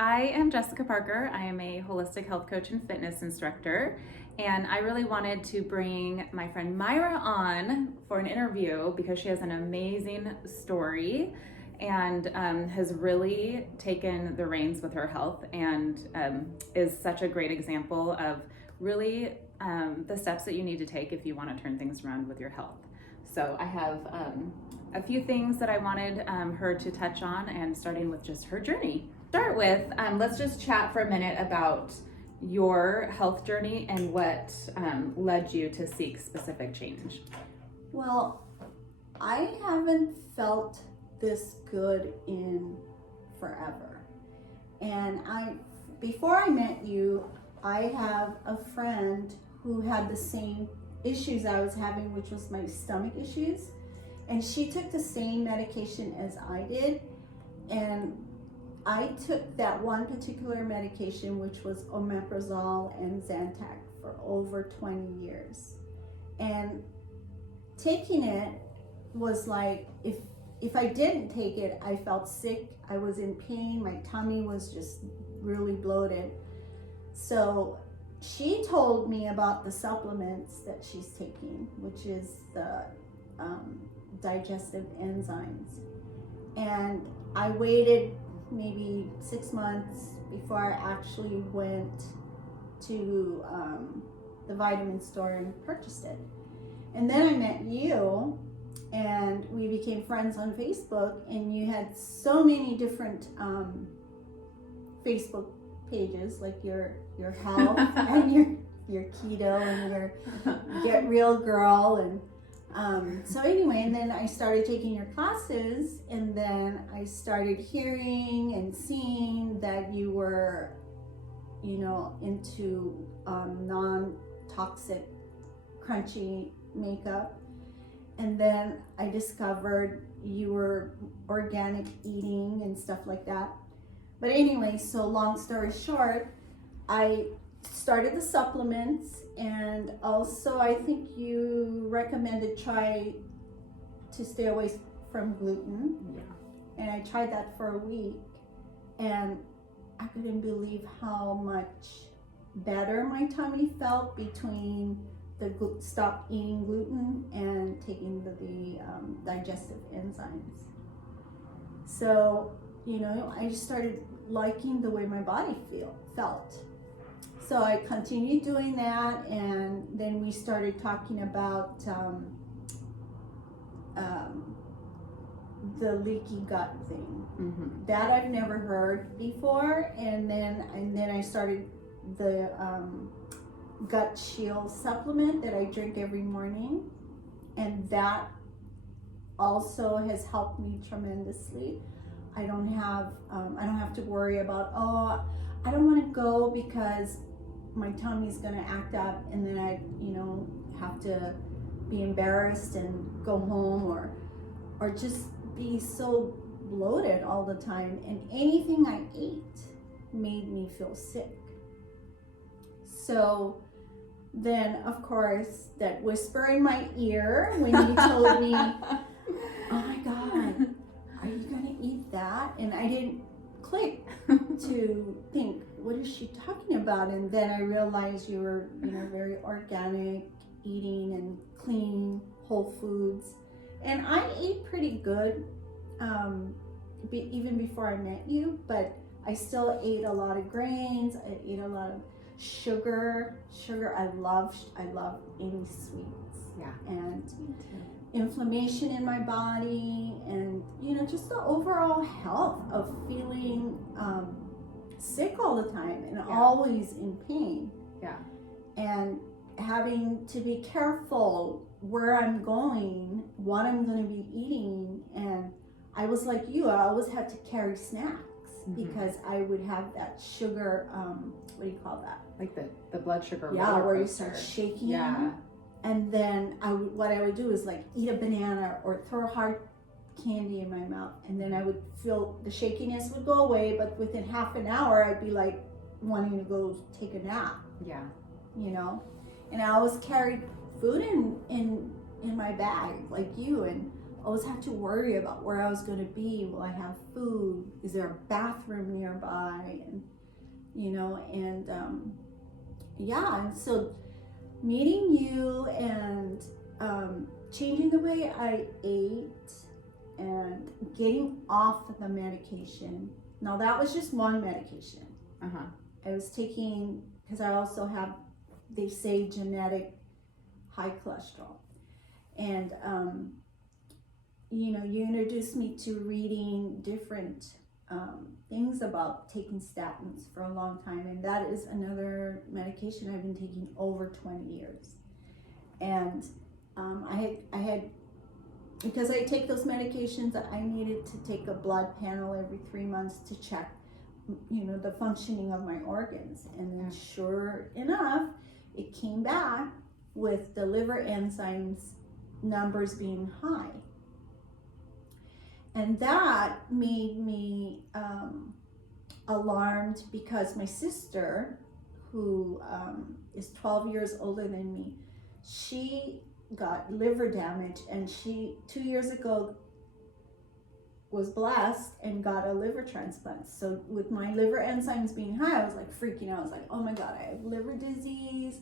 I am Jessica Parker. I am a holistic health coach and fitness instructor. And I really wanted to bring my friend Myra on for an interview because she has an amazing story and has really taken the reins with her health and is such a great example of really the steps that you need to take if you want to turn things around with your health. So I have a few things that I wanted her to touch on, and starting with just her journey. Start with, let's just chat for a minute about your health journey and what led you to seek specific change. Well, I haven't felt this good in forever. And before I met you, I have a friend who had the same issues I was having, which was my stomach issues. And she took the same medication as I did. And I took that one particular medication, which was omeprazole and Zantac, for over 20 years. And taking it was like, if I didn't take it, I felt sick, I was in pain, my tummy was just really bloated. So she told me about the supplements that she's taking, which is the digestive enzymes. And I waited maybe 6 months before I actually went to the vitamin store and purchased it. And then I met you, and we became friends on Facebook, and you had so many different Facebook pages, like your health and your keto and your Get Real Girl, and so anyway, and then I started taking your classes, and then I started hearing and seeing that you were, into non-toxic, crunchy makeup. And then I discovered you were organic eating and stuff like that. But anyway, so long story short, I started the supplements, and also I think you recommended try to stay away from gluten. Yeah. And I tried that for a week, and I couldn't believe how much better my tummy felt between stop eating gluten and taking the digestive enzymes. So, I just started liking the way my body felt. So I continued doing that, and then we started talking about the leaky gut thing. Mm-hmm. That I've never heard before, and then I started the gut shield supplement that I drink every morning, and that also has helped me tremendously. I don't have to worry about, I don't want to go because my tummy's gonna act up, and then I have to be embarrassed and go home, or just be so bloated all the time, and anything I ate made me feel sick. So then, of course, that whisper in my ear when you told me, oh my God, are you gonna eat that? And I didn't click to think, what is she talking about? And then I realized you were, very organic eating and clean, whole foods. And I ate pretty good, even before I met you, but I still ate a lot of grains. I ate a lot of sugar. I love any sweets. Yeah. And inflammation in my body, and just the overall health of feeling sick all the time and always in pain. Yeah. And having to be careful where I'm going, what I'm going to be eating. And I was like you, I always had to carry snacks. Mm-hmm. Because I would have that sugar, what do you call that? Like the blood sugar. Yeah, where you start shaking. Yeah. And then what I would do is like eat a banana or throw hard candy in my mouth, and then I would feel the shakiness would go away, but within half an hour I'd be like wanting to go take a nap. Yeah. And I always carried food in my bag like you, and always had to worry about where I was going to be. Will I have food? Is there a bathroom nearby? And and so meeting you and changing the way I ate and getting off the medication. Now that was just one medication. I was taking, because I also have, they say, genetic high cholesterol. And you introduced me to reading different things about taking statins for a long time, and that is another medication I've been taking over 20 years. And I had because I take those medications, I needed to take a blood panel every 3 months to check the functioning of my organs. And then sure enough, it came back with the liver enzymes numbers being high. And that made me alarmed, because my sister, who is 12 years older than me, she got liver damage, and she 2 years ago was blessed and got a liver transplant. So with my liver enzymes being high, I was like freaking out. I was like, oh my God, I have liver disease,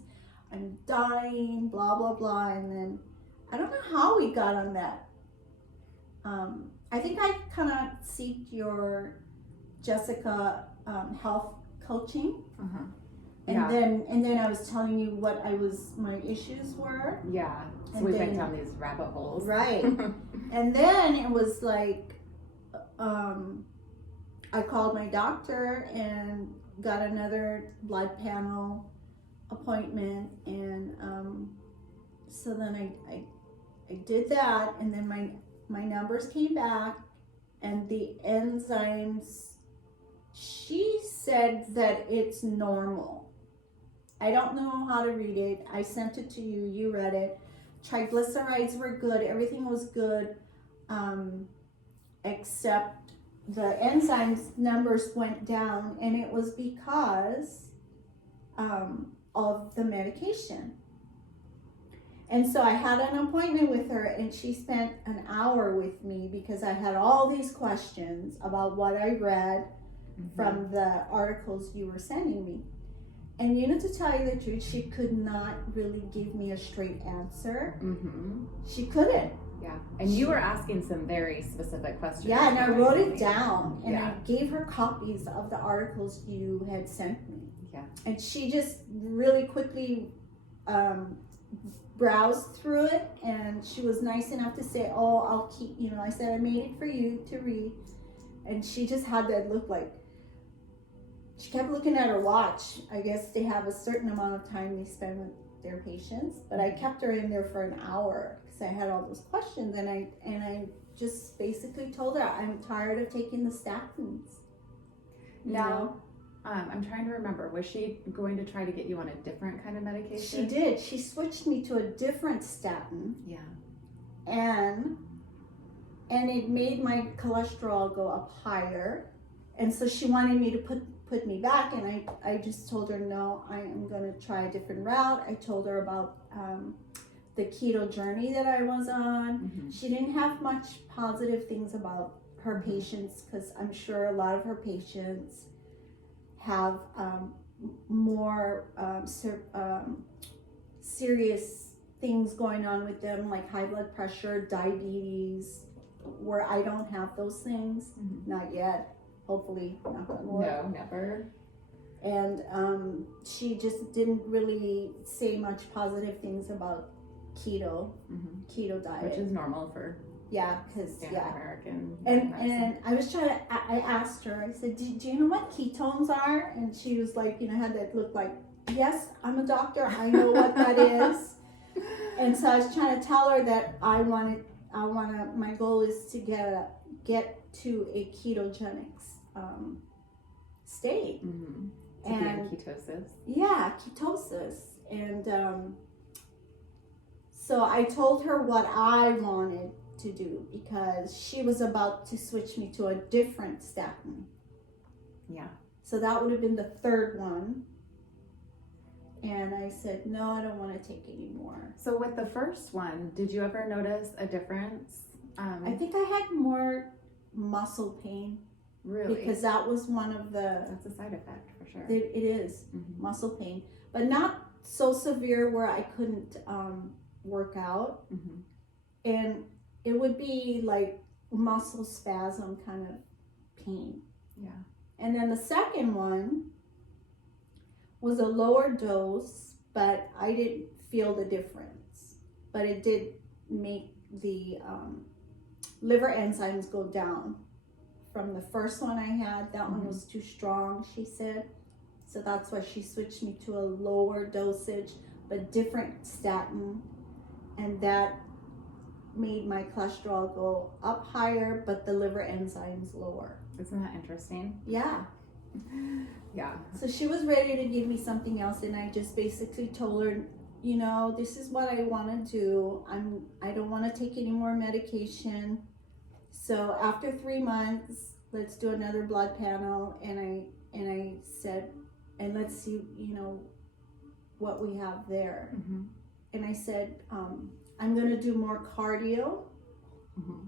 I'm dying, blah, blah, blah. And then I don't know how we got on that. I think I kind of seeked your Jessica health coaching. And then I was telling you what my issues were. Yeah. So we went down these rabbit holes. Right. And then it was like, I called my doctor and got another blood panel appointment. And so then I did that, and then my numbers came back, and the enzymes, she said that it's normal. I don't know how to read it. I sent it to you. You read it. Triglycerides were good. Everything was good, except the enzymes numbers went down, and it was because of the medication. And so I had an appointment with her, and she spent an hour with me because I had all these questions about what I read from the articles you were sending me. And to tell you the truth, she could not really give me a straight answer. She couldn't. Yeah. And you were asking some very specific questions. Yeah, and I wrote it down, and I gave her copies of the articles you had sent me. Yeah. And she just really quickly browsed through it, and she was nice enough to say, oh, I'll keep, I said, I made it for you to read. And she just had that look like, she kept looking at her watch. I guess they have a certain amount of time they spend with their patients, but I kept her in there for an hour because I had all those questions, and I just basically told her I'm tired of taking the statins. Now, I'm trying to remember, was she going to try to get you on a different kind of medication? She did. She switched me to a different statin. Yeah. And it made my cholesterol go up higher. And so she wanted me to put me back, and I just told her, no, I am going to try a different route. I told her about the keto journey that I was on. She didn't have much positive things about her patients, because I'm sure a lot of her patients have more serious things going on with them, like high blood pressure, diabetes, where I don't have those things. Not yet. Hopefully, knock on wood. No, never. And she just didn't really say much positive things about keto diet, which is normal for because American. And I was trying to. I asked her. I said, "Do you know what ketones are?" And she was like, had that look like, "Yes, I'm a doctor. I know what that is." And so I was trying to tell her that I want to. My goal is to get to a ketogenic state. To be in ketosis. Yeah, ketosis. And so I told her what I wanted to do, because she was about to switch me to a different statin. Yeah. So that would have been the third one. And I said, no, I don't want to take any more. So with the first one, did you ever notice a difference I think I had more muscle pain. Really? Because that was one of the... That's a side effect for sure. It is, muscle pain. But not so severe where I couldn't work out. And it would be like muscle spasm kind of pain. Yeah. And then the second one was a lower dose, but I didn't feel the difference. But it did make the liver enzymes go down. From the first one I had, that one was too strong, she said. So that's why she switched me to a lower dosage, but different statin. And that made my cholesterol go up higher, but the liver enzymes lower. Isn't that interesting? Yeah. Yeah. So she was ready to give me something else, and I just basically told her, you know, this is what I want to do. I don't want to take any more medication. So after 3 months, let's do another blood panel, and I said, and let's see, you know, what we have there. And I said, I'm going to do more cardio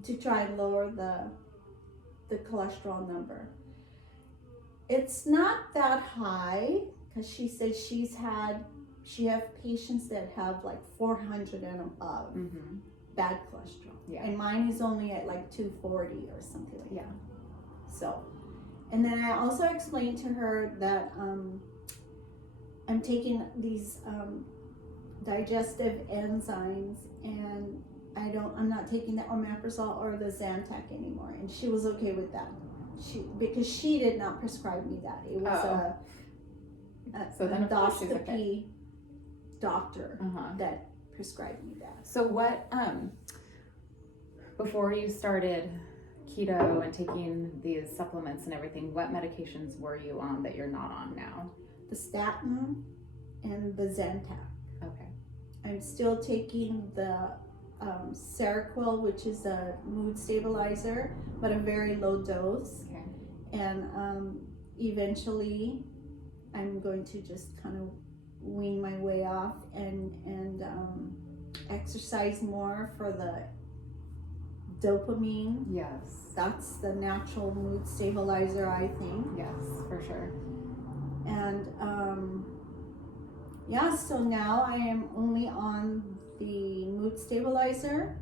to try and lower the cholesterol number. It's not that high, because she said she have patients that have like 400 and above bad cholesterol. Yeah. And mine is only at like 240 or something like that. Yeah. So, and then I also explained to her that I'm taking these digestive enzymes, and I'm not taking the omeprazole or the Zantac anymore, and she was okay with that. Because she did not prescribe me that. It was a endoscopy doctor that prescribed me that. So what, before you started keto and taking these supplements and everything, what medications were you on that you're not on now? The statin and the Zantac. Okay. I'm still taking the Seroquel, which is a mood stabilizer, but a very low dose. Okay. And eventually I'm going to just kind of wean my way off and exercise more for the dopamine. Yes. That's the natural mood stabilizer, I think. Yes, for sure. And so now I am only on the mood stabilizer,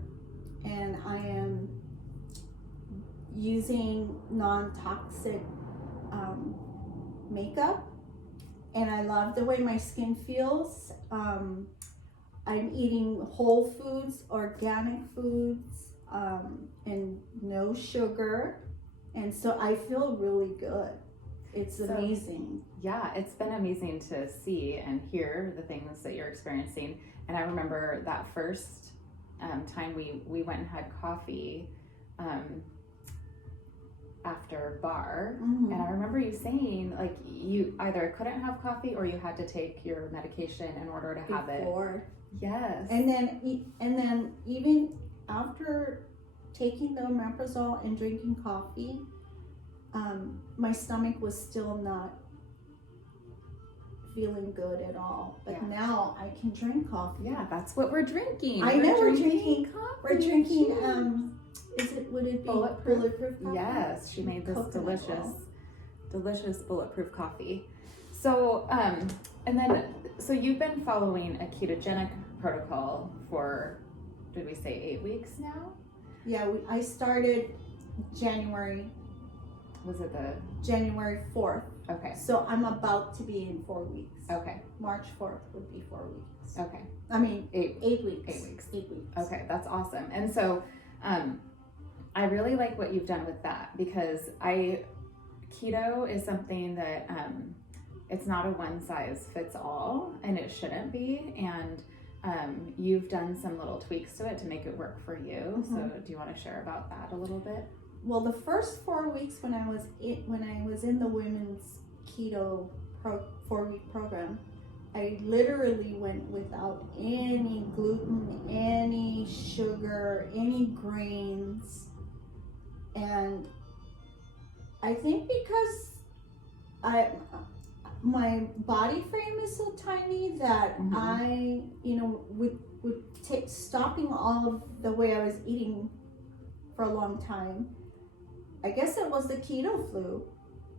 and I am using non-toxic makeup, and I love the way my skin feels. I'm eating whole foods, organic foods, and no sugar, and so I feel really good. It's amazing. Yeah, it's been amazing to see and hear the things that you're experiencing. And I remember that first time we went and had coffee after bar, and I remember you saying like you either couldn't have coffee or you had to take your medication in order to have it. Yes. And then even after taking the omeprazole and drinking coffee, my stomach was still not feeling good at all. But now I can drink coffee. Yeah, that's what we're drinking. I know we're drinking coffee. We're drinking would it be bulletproof coffee? Yes, she made this delicious bulletproof coffee. So and then so you've been following a ketogenic protocol for, did we say 8 weeks now? Yeah, I started January. Was it the January 4th? Okay. So I'm about to be in 4 weeks. Okay. March 4th would be 4 weeks. Okay. I mean, 8 weeks. 8 weeks. 8 weeks. Okay, that's awesome. And so I really like what you've done with that, because keto is something that it's not a one size fits all, and it shouldn't be. And you've done some little tweaks to it to make it work for you. So do you want to share about that a little bit? Well, the first 4 weeks when I was in the women's keto 4-week program, I literally went without any gluten, any sugar, any grains, and I think because my body frame is so tiny that I, would take stopping all of the way I was eating for a long time. I guess it was the keto flu,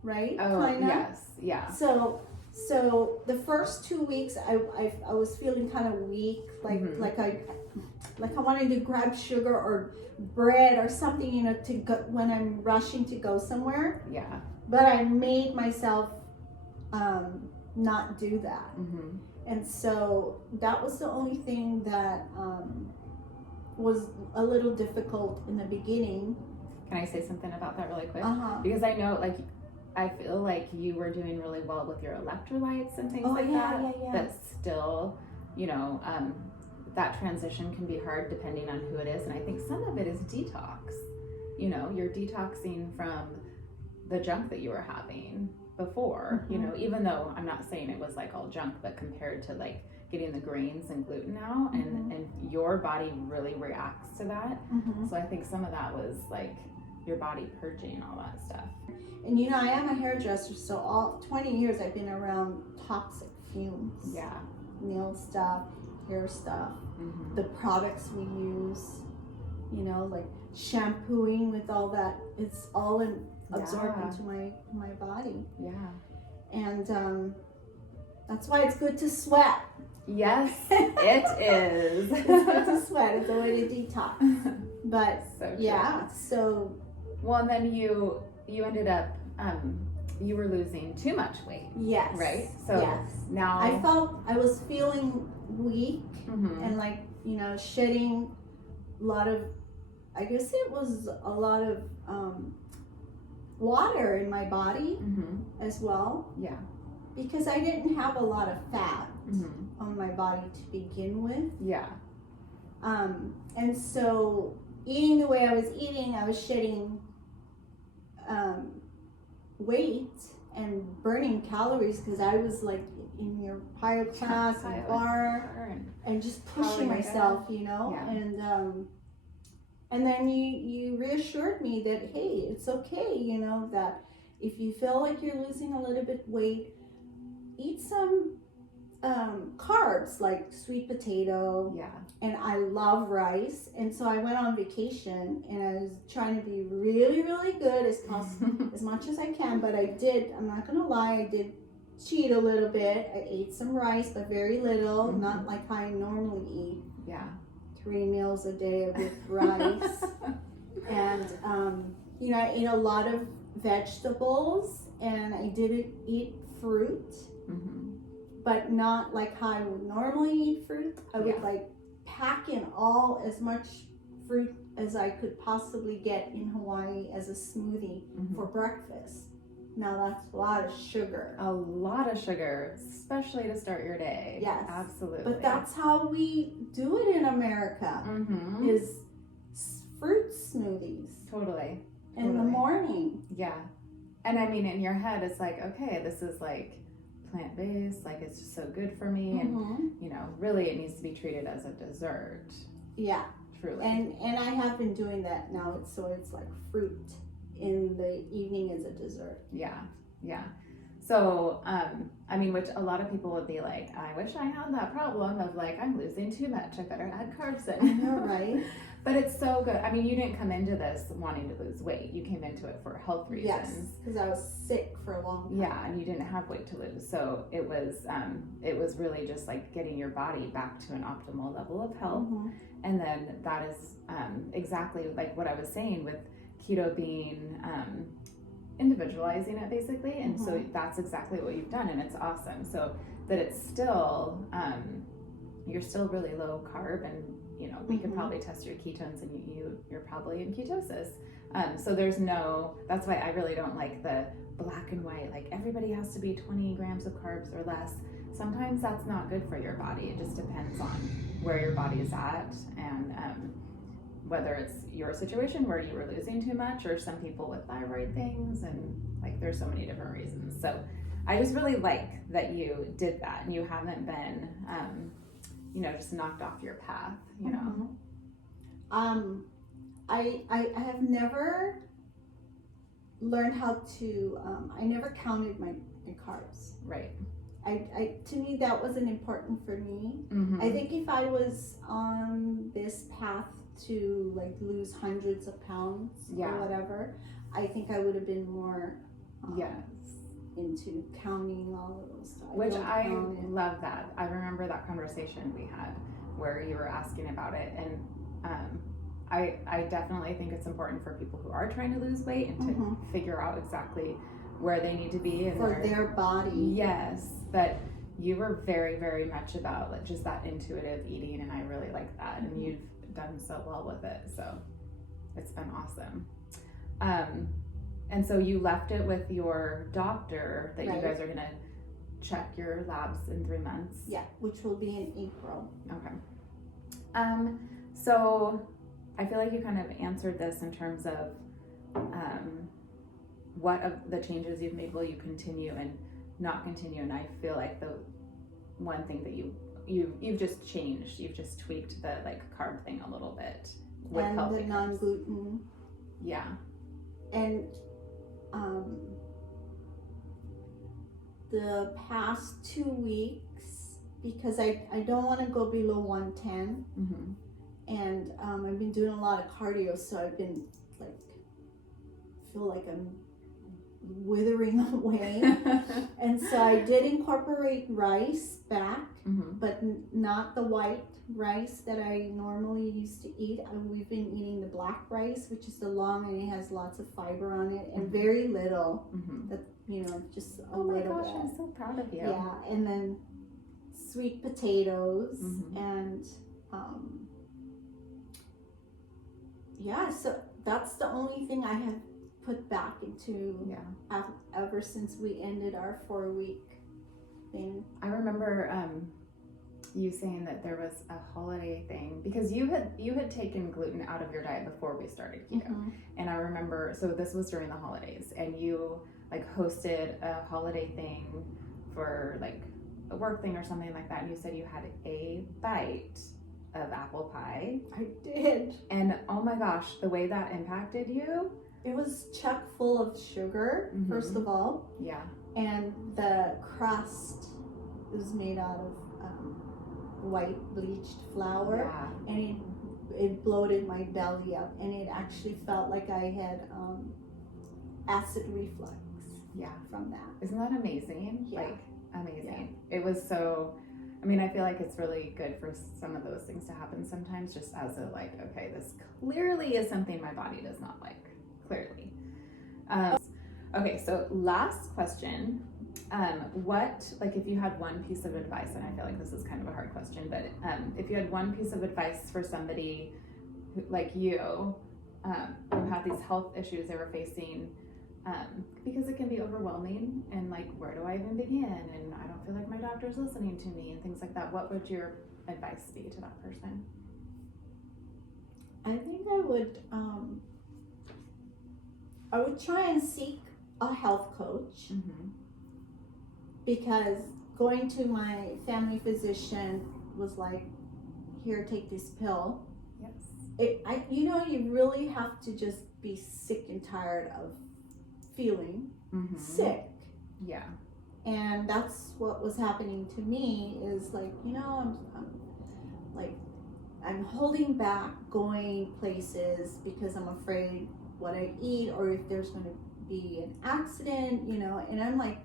right? Oh, Kinda. yes. Yeah. So the first 2 weeks, I was feeling kind of weak, like Mhm. like I wanted to grab sugar or bread or something, you know, to go when I'm rushing to go somewhere. Yeah. But I made myself not do that, Mhm. and so that was the only thing that was a little difficult in the beginning. Can I say something about that really quick? Uh-huh. Because I know, like, I feel like you were doing really well with your electrolytes and things Oh, like yeah, that. yeah. But still, you know, that transition can be hard depending on who it is. And I think some of it is detox. You know, you're detoxing from the junk that you were having before, you know, even though I'm not saying it was like all junk, but compared to like getting the grains and gluten out, and your body really reacts to that. So I think some of that was like your body purging all that stuff. And you know, I am a hairdresser, so all 20 years I've been around toxic fumes. Yeah. Nail stuff, hair stuff, the products we use, you know, like shampooing with all that, it's all absorbed into my body. Yeah. And that's why it's good to sweat. Yes, it is. It's good to sweat. It's a way to detox. But So true. yeah, so well, and then you ended up you were losing too much weight. yes. Right? So yes. now I was feeling weak and like, you know, shedding a lot of, I guess it was a lot of water in my body as well. Yeah. Because I didn't have a lot of fat on my body to begin with. Yeah. And so eating the way I was eating, I was shedding weight and burning calories because I was like in your higher class and bar and just pushing myself, you know. Yeah. And then you reassured me that, hey, it's okay, you know, that if you feel like you're losing a little bit weight, eat some carbs like sweet potato. Yeah. And I love rice. And so I went on vacation and I was trying to be really, really good as much as I can. But I did, I'm not going to lie, I did cheat a little bit. I ate some rice, but very little, not like I normally eat. Yeah. 3 meals a day with rice. And, you know, I ate a lot of vegetables and I didn't eat fruit, but not like how I would normally eat fruit. I would like pack in as much fruit as I could possibly get in Hawaii as a smoothie for breakfast. Now that's a lot of sugar. A lot of sugar, especially to start your day. Yes. Absolutely. But that's how we do it in America, is fruit smoothies. Totally. In the morning. Yeah. And I mean, in your head, it's like, okay, this is like plant-based, like it's just so good for me. And, you know, really it needs to be treated as a dessert. Yeah. Truly. And I have been doing that now. So it's like fruit in the evening as a dessert. Yeah. Yeah. So, I mean, which a lot of people would be like, I wish I had that problem of like, I'm losing too much. I better add carbs in. I know, right? But it's so good. I mean, you didn't come into this wanting to lose weight. You came into it for health reasons. Yes, because I was sick for a long time. Yeah, and you didn't have weight to lose. So it was really just like getting your body back to an optimal level of health. And then that is exactly like what I was saying with keto being individualizing it basically. And so that's exactly what you've done, and it's awesome. So that it's still you're still really low carb, and you know, we could probably test your ketones and you're probably in ketosis. So there's that's why I really don't like the black and white, like everybody has to be 20 grams of carbs or less. Sometimes that's not good for your body. It just depends on where your body is at, and whether it's your situation where you were losing too much, or some people with thyroid things, and like there's so many different reasons. So I just really like that you did that and you haven't been you know, just knocked off your path, you know. I have never learned how to I never counted my carbs. Right. I to me that wasn't important for me. I think if I was on this path to like lose hundreds of pounds Yeah. or whatever, I think I would have been more Yes. into counting all of those stuff. Which I love that. I remember that conversation we had where you were asking about it, and I definitely think it's important for people who are trying to lose weight and to figure out exactly where they need to be and for their body. Yes, but you were very, very much about like just that intuitive eating, and I really like that, and you've done so well with it, so it's been awesome. And so you left it with your doctor that you guys are gonna check your labs in 3 months. Yeah, which will be in April. Okay. So I feel like you kind of answered this in terms of what of the changes you've made will you continue and not continue, and I feel like the one thing that you've just changed, you've just tweaked the like carb thing a little bit with and healthy the non-gluten. Yeah. And the past 2 weeks, because I don't want to go below 110, and I've been doing a lot of cardio, so I've been like feel like I'm withering away. And so I did incorporate rice back, but not the white rice that I normally used to eat. We've been eating the black rice, which is the long, and it has lots of fiber on it and very little. That, you know, just a little bit. Oh my gosh, I'm so proud of you. Yeah, and then sweet potatoes and yeah, so that's the only thing I have put back into ever since we ended our 4-week thing. I remember you saying that there was a holiday thing because you had taken gluten out of your diet before we started keto, and I remember, so this was during the holidays, and you like hosted a holiday thing for like a work thing or something like that, and you said you had a bite of apple pie. I did. And oh my gosh, the way that impacted you. It was chock full of sugar, first of all. Yeah. And the crust was made out of white bleached flour. Yeah. And it bloated my belly up, and it actually felt like I had acid reflux. Yeah. From that. Isn't that amazing? Yeah. Like amazing. Yeah. It was so, I mean, I feel like it's really good for some of those things to happen sometimes, just as a like, okay, this clearly is something my body does not like. Clearly. Okay, so last question. What, like if you had one piece of advice, and I feel like this is kind of a hard question, but if you had one piece of advice for somebody who, like you, who had these health issues they were facing, because it can be overwhelming, and like, where do I even begin? And I don't feel like my doctor's listening to me and things like that. What would your advice be to that person? I think I would try and seek a health coach, because going to my family physician was like, here, take this pill. Yes. You really have to just be sick and tired of feeling sick. Yeah. And that's what was happening to me, is like, I'm holding back going places because I'm afraid what I eat, or if there's going to be an accident, and I'm like,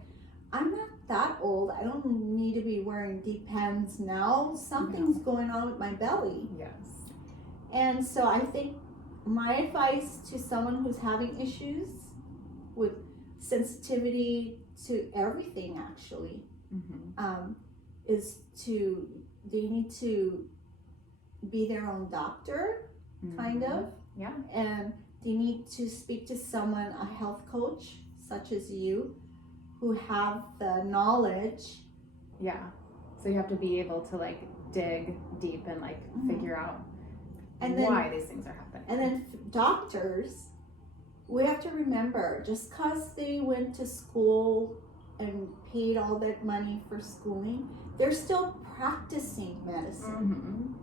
I'm not that old. I don't need to be wearing deep pants now. Something's going on with my belly. Yes. And so I think my advice to someone who's having issues with sensitivity to everything, actually, is they need to be their own doctor, kind of. Yeah. And they need to speak to someone, a health coach, such as you, who have the knowledge. Yeah. So you have to be able to like dig deep and like figure out why these things are happening. And then doctors, we have to remember, just because they went to school and paid all that money for schooling, they're still practicing medicine.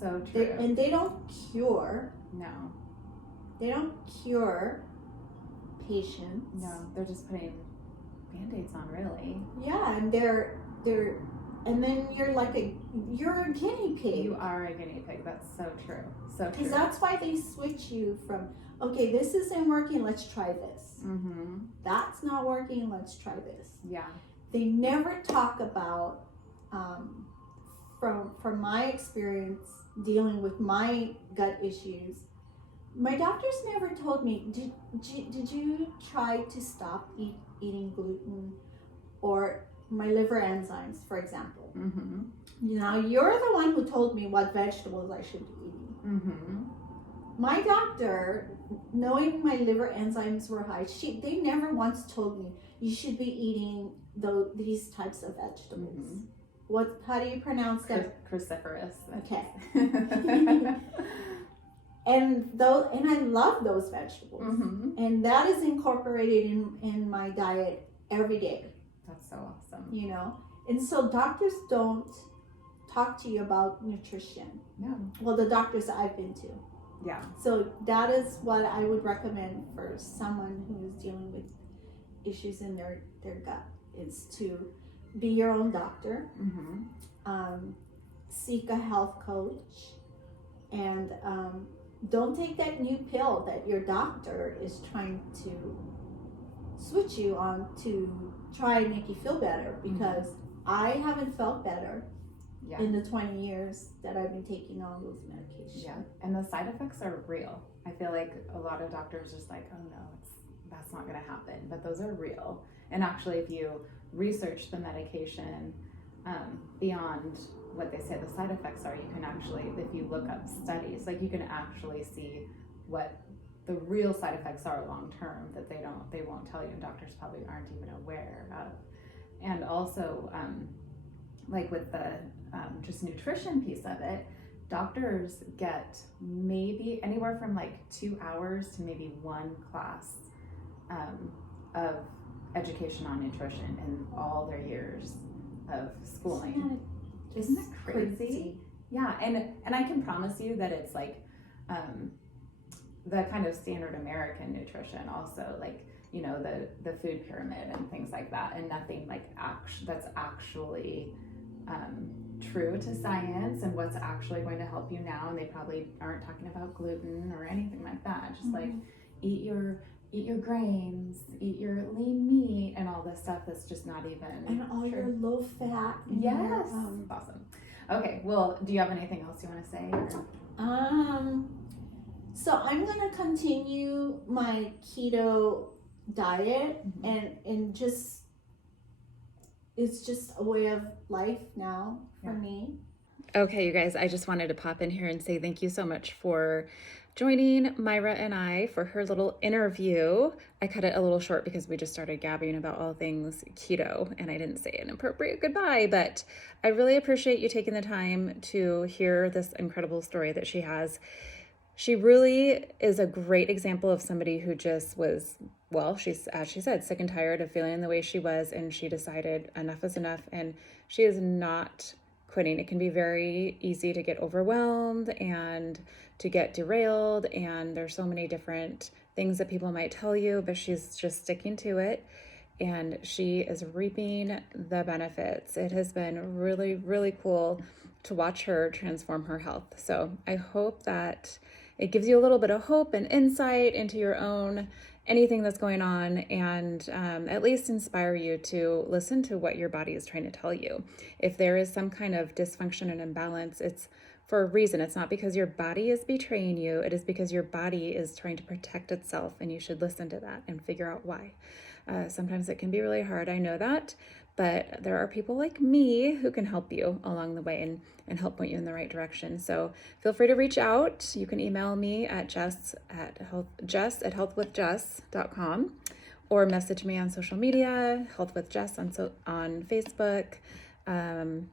So true. And they don't cure. No. They don't cure patients. No, they're just putting Band-Aids on, really. Yeah, and they're and then you're a guinea pig. You are a guinea pig. That's so true. So true. Because that's why they switch you from, okay, this isn't working, let's try this. Mm-hmm. That's not working, let's try this. Yeah. They never talk about, from my experience dealing with my gut issues, my doctors never told me, did you try to stop eating gluten or my liver enzymes, for example? Mm-hmm. Now, you're the one who told me what vegetables I should be eating. Mm-hmm. My doctor, knowing my liver enzymes were high, they never once told me you should be eating these types of vegetables. Mm-hmm. How do you pronounce that? Cruciferous. Okay. and I love those vegetables, mm-hmm. and that is incorporated in my diet every day. That's so awesome. You know, and so doctors don't talk to you about nutrition. No. Well, the doctors I've been to. Yeah. So that is what I would recommend for someone who is dealing with issues in their gut, is to be your own doctor, mm-hmm. Seek a health coach, and don't take that new pill that your doctor is trying to switch you on to try and make you feel better, because mm-hmm. I haven't felt better. Yeah. In the 20 years that I've been taking all those medications. Yeah, and the side effects are real. I feel like a lot of doctors are just like, oh no, that's not going to happen, but those are real. And actually, if you research the medication beyond what they say the side effects are, you can actually, if you look up studies, like you can actually see what the real side effects are long term that they won't tell you, and doctors probably aren't even aware of. And also, like with the just nutrition piece of it, doctors get maybe anywhere from like 2 hours to maybe 1 class of education on nutrition in all their years of schooling. Isn't that crazy? Yeah, and I can promise you that it's like the kind of standard American nutrition also, like, you know, the food pyramid and things like that, and nothing like that's actually true to science and what's actually going to help you now. And they probably aren't talking about gluten or anything like that. Just mm-hmm. like eat your grains, eat your lean meat, and all this stuff that's just not even and all true. Your low fat. Yes. Awesome. Okay. Well, do you have anything else you want to say? Or? So I'm gonna continue my keto diet, mm-hmm. and just. It's just a way of life now for me. Okay, you guys, I just wanted to pop in here and say thank you so much for joining Myra and I for her little interview. I cut it a little short because we just started gabbing about all things keto, and I didn't say an appropriate goodbye, but I really appreciate you taking the time to hear this incredible story that she has. She really is a great example of somebody who just was, well, she's, as she said, sick and tired of feeling the way she was, and she decided enough is enough, and she is not quitting. It can be very easy to get overwhelmed and to get derailed, and there's so many different things that people might tell you, but she's just sticking to it, and she is reaping the benefits. It has been really, really cool to watch her transform her health. So I hope that it gives you a little bit of hope and insight into your own anything that's going on, and at least inspire you to listen to what your body is trying to tell you. If there is some kind of dysfunction and imbalance, it's for a reason. It's not because your body is betraying you. It is because your body is trying to protect itself, and you should listen to that and figure out why. Sometimes it can be really hard, I know that, but there are people like me who can help you along the way and help point you in the right direction. So feel free to reach out. You can email me at jess@healthwithjess.com, or message me on social media, Health with Jess on Facebook, and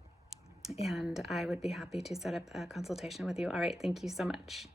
I would be happy to set up a consultation with you. All right, thank you so much.